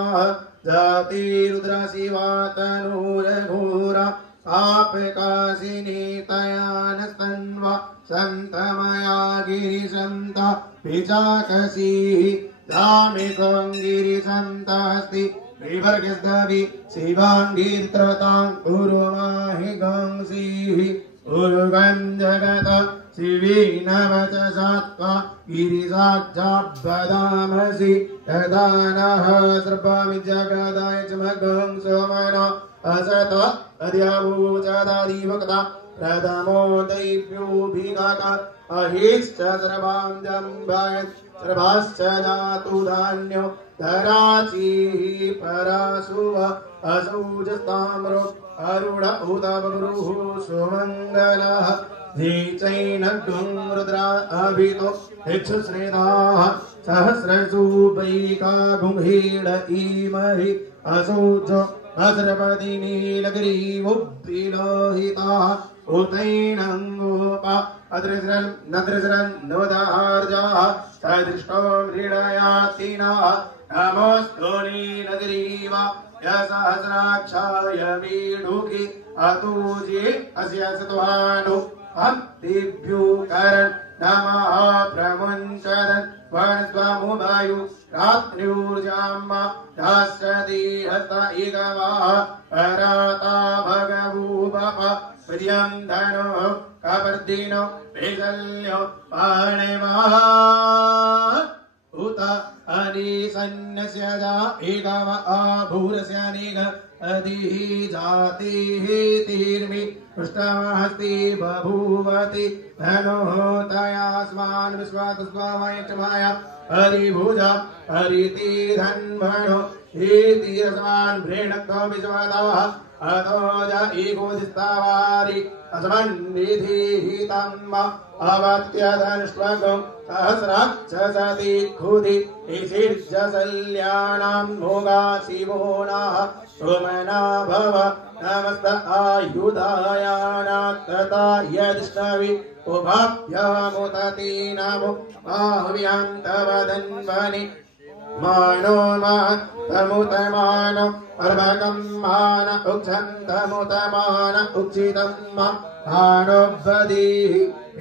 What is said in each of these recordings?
जाति रुद्र शिवा तनूर घोरा आपकाशिनी तयान स्तन्वा संतमया गिरिशन्ता पिचाकसी दामिकं गिरिशन्तास्ति विवर्गस्दवि शिवाङ्गीर्त्रतां कुरुमाहि गंसीः उर्गं जगत शिवीनवचसात्वा गिरिसाक्षाब्बदामसि यदा नः सर्वमिज्जगदाय चमगं सोमना असत अद्यावोचदादिवक्ता प्रथमो दैव्यो भिनाका अहिश्च सर्वां जम्बायत् सर्वाश्च जातु धान्यो धराचिः परासुव असौजस्ताम्रो अरुण उदवरुः सुमङ्गलः धीचैनग्ं रुद्रा अभितो इच्छुश्रेधाः सहस्रसूपैका गुंहीड इमहि असौज अद्रपतिनीलग्रीवोद्विलोहिताः उतैनङ्गोपा अद्रिस्रन् नद्रिस्रन् नोदार्जाः सदृष्टो मृडयातिनाः नमोऽस्तु नीलग्रीवा यसहस्राक्षाय मीढुकी अतुजे अस्य सत्वानु भक्तिभ्यो करन् नमः प्रमुञ्चदन् वनस्वमुवायु रात्र्यूर्जाम्मा दास्यति हस्त इगवाः पराता भगवूपप प्रियं धनो कपर्दिनो वैकल्यो पाणिमः उत अनिसन्नस्य जा एकव आभूरस्य निग अधिः जातिः तीर्मि पृष्ठमहस्ति बभूवति धनुः तयास्मान् विश्वातस्वामयक्षमाय हरिभुजा हरिति धन्वणो हेतिरस्मान् भ्रेणक्तो विश्वतः अतो ज एकोदिस्तावारि अस्मन्निधिः तम्म अवत्यधनुष्वगं सहस्राक्षसति खुदि इषिर्जसल्यानां भोगा शिवो नः सोमना भव नमस्त आयुधायानात् तथा यदिष्णवि उभाभ्यामुतति नमो आह्व्यान्तवदन्वनि मानो तमुतमानो अर्भकं मान उक्षन्तमुतमान उक्षितं मानोपदीः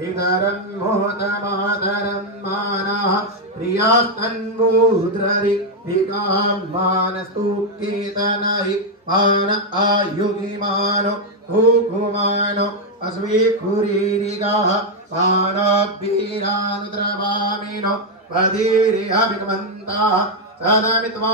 इतरं मोतमातरं मानः प्रियास्तन्वूद्ररि विकां मानस्तु कीर्तनहि मान आयुगिमानो हुकुमानो अस्मिकुरीरिगाः मानोऽभिरानुद्रवामिनो पदीरिह विकमन्ताः सदमित्वा